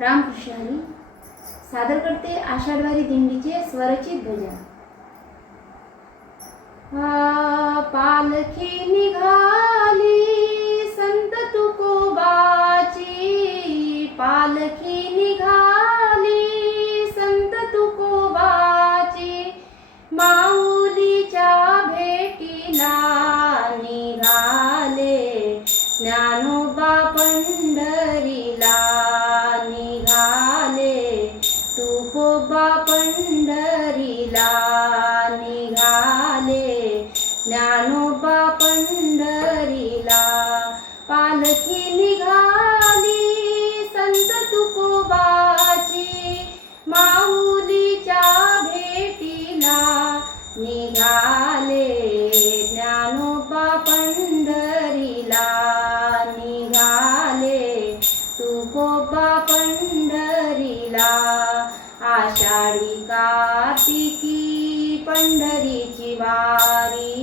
रामकृष्ण हरी सादर करते आषाढवारी दिंडीचे स्वरचित भजन। पालखी निघाली संत तुकोबाची, पालखी निघाली संत तुकोबाची, माऊलीच्या भेटीला निघाले ज्ञानोबा पंढरीला, निघाले तुकोबा पंढरीला, निघाले ज्ञानोबा पंढरीला। पालखी निघाली संत तुकोबाची, माऊलीच्या भेटीला निघाले ज्ञानोबा पंढरीला, निघाले तुकोबा पंढरीला। आषाढी कार्तिकी पंढरीची वारी,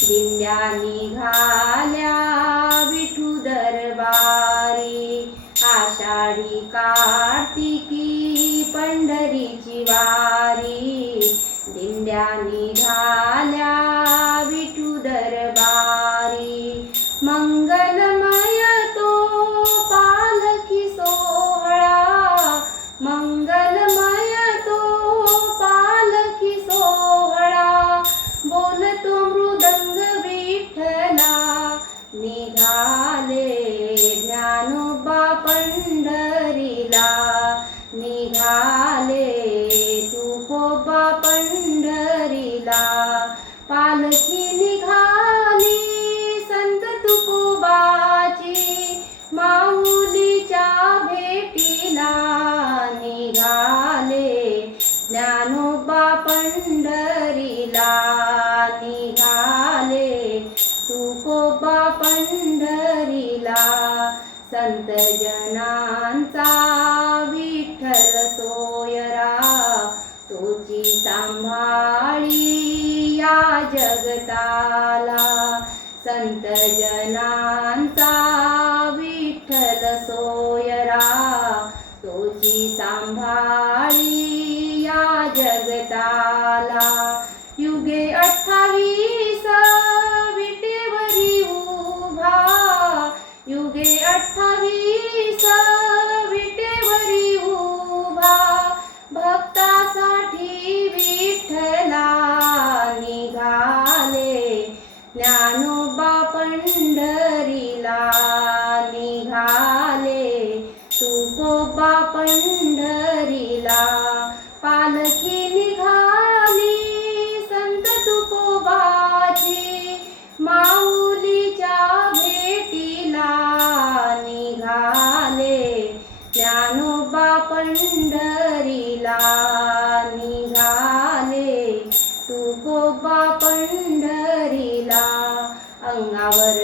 दिंड्या निघाल्या विठू दरबारी। आषाढी कार्तिकी पंढरीची वारी, दिंड्या निघाल्या विठू दरबारी। मंगलमय तो पालखी सोहळा, मंगलमय तो पालखी सोहळा, बोलतो मृदंग विठ्ठला, निघाले ज्ञानोबा पंढरीला, निघाले तुकोबा पंढरीला। पालखी निघाली संत तुकोबाची, माऊलीच्या भेटीला निघाले ज्ञानोबा पंढरीला, निघाले तुकोबा पंढरीला। संत जनांचा विठ्ठल सोयरा, तोची सांभाळी या जगताला। संत जनांचा विठ्ठल सोयरा, तोची सांभाळी या जगताला। युगे 28 विटेवरी उभा, युगे 28 विटेवरी उभा, भक्तासाठी विठ्ठला निघाले ज्ञानोबा पंढरीला, निघाले तुकोबा पंढरीला। पालखी निघाली संत तुकोबाची, माऊलीच्या भेटीला निघाले ज्ञानोबा पंढरीला, निघाले तुकोबा पंढरीला। अंगावर